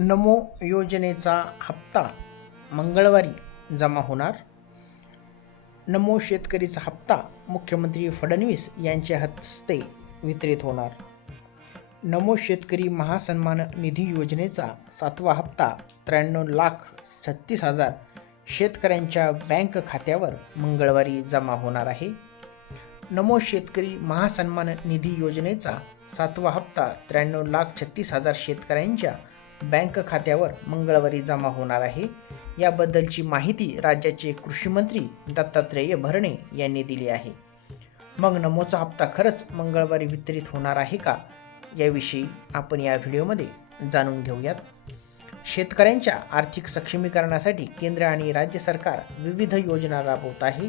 नमो योजनेचा हप्ता मंगळवारी जमा होणार. नमो शेतकरीचा हप्ता मुख्यमंत्री फडणवीस यांच्या हस्ते वितरित होणार. नमो शेतकरी महासन्मान निधी योजनेचा सातवा हप्ता त्र्याण्णव लाख छत्तीस हजार शेतकऱ्यांच्या बँक खात्यावर मंगळवारी जमा होणार आहे. नमो शेतकरी महासन्मान निधी योजनेचा सातवा हप्ता त्र्याण्णव लाख छत्तीस हजार शेतकऱ्यांच्या बँक खात्यावर मंगळवारी जमा होणार आहे. याबद्दलची माहिती राज्याचे कृषीमंत्री दत्तात्रेय भरणे यांनी दिली आहे. मग नमोचा हप्ता खरंच मंगळवारी वितरित होणार आहे का? याविषयी आपण या व्हिडिओमध्ये जाणून घेऊयात. शेतकऱ्यांच्या आर्थिक सक्षमीकरणासाठी केंद्र आणि राज्य सरकार विविध योजना राबवत आहे.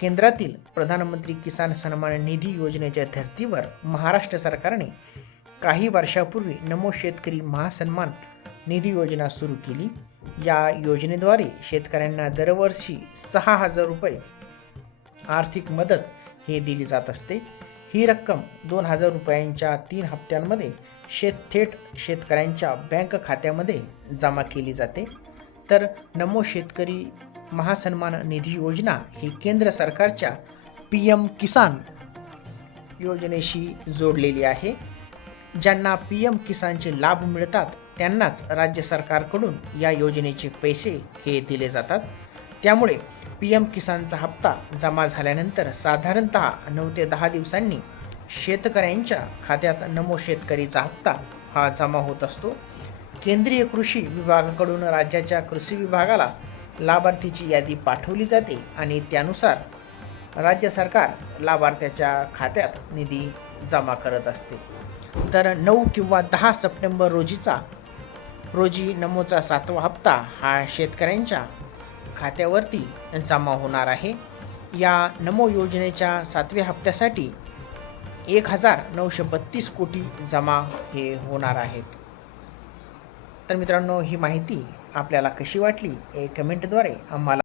केंद्रातील प्रधानमंत्री किसान सन्मान निधी योजनेच्या धर्तीवर महाराष्ट्र सरकारने काही वर्षापूर्वी नमो शेतकरी महासन्मान निधी योजना सुरू केली. या योजनेद्वारे शेतकऱ्यांना दरवर्षी सहा हजार रुपये आर्थिक मदत हे दिली जात असते. ही रक्कम दोन हजार रुपयांच्या तीन हप्त्यांमध्ये शेत थेट शेतकऱ्यांच्या बँक खात्यामध्ये जमा केली जाते. तर नमो शेतकरी महासन्मान निधी योजना ही केंद्र सरकारच्या पी एम किसान योजनेशी जोडलेली आहे. ज्यांना पी एम किसानचे लाभ मिळतात त्यांनाच राज्य सरकारकडून या योजनेचे पैसे हे दिले जातात. त्यामुळे पी एम किसानचा हप्ता जमा झाल्यानंतर साधारणत नऊ ते दहा दिवसांनी शेतकऱ्यांच्या खात्यात नमो शेतकरीचा हप्ता हा जमा होत असतो. केंद्रीय कृषी विभागाकडून राज्याच्या कृषी विभागाला लाभार्थीची यादी पाठवली जाते आणि त्यानुसार राज्य सरकार लाभार्थ्याच्या खात्यात निधी जमा करत असते. तर नऊ किंवा दहा सप्टेंबर रोजीचा रोजी नमोचा सातवा हप्ता हा शेतकऱ्यांच्या खात्यावरती जमा होणार आहे. या नमो योजनेच्या सातव्या हप्त्यासाठी एक हजार नऊशे बत्तीस कोटी जमा हे होणार आहेत. तर मित्रांनो ही माहिती आपल्याला कशी वाटली हे कमेंटद्वारे आम्हाला